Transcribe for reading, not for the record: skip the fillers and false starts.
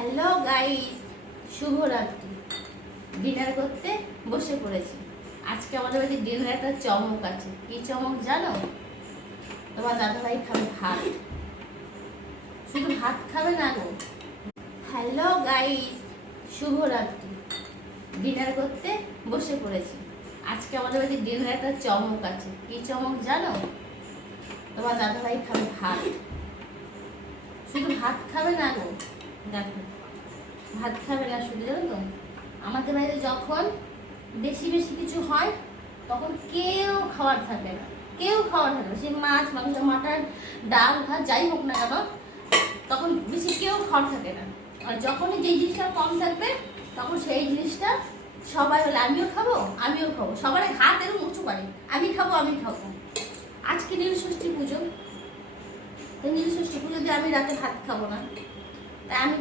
Hello guys, শুভরাত্রি। Dinner করতে বসে পড়েছি। আজকে আমাদের বাড়িতে ডিনারে একটা চমক আছে। কি চমক জানো? তোমার দাদাভাই খাবে ভাত। শুধু ভাত খাবে না গো। হ্যালো গাইস, শুভরাত্রি। ডিনার করতে বসে পড়েছি। আজকে আমাদের বাড়িতে ডিনারে একটা চমক আছে। কি চমক জানো? তোমার দাদাভাই খাবে ভাত। শুধু ভাত খাবে না গো। দেখো, ভাত খাবে না শুধু, জানো তো আমাদের বাড়িতে যখন বেশি বেশি কিছু হয় তখন কেউ খাওয়ার থাকে না, সে মাছ মাংস মাটন ডাল ভাত যাই হোক না কেন, তখন বেশি কেউ খাওয়ার থাকে না। আর যখনই যে জিনিসটা কম থাকবে তখন সেই জিনিসটা সবাই বলে আমিও খাবো। সবার হাত এরকম উঁচু করে, আমি খাবো। আজকে নীলষষ্ঠী পুজো, নীলষষ্ঠী পুজো দিয়ে আমি রাতে ভাত খাবো না, তাই আমি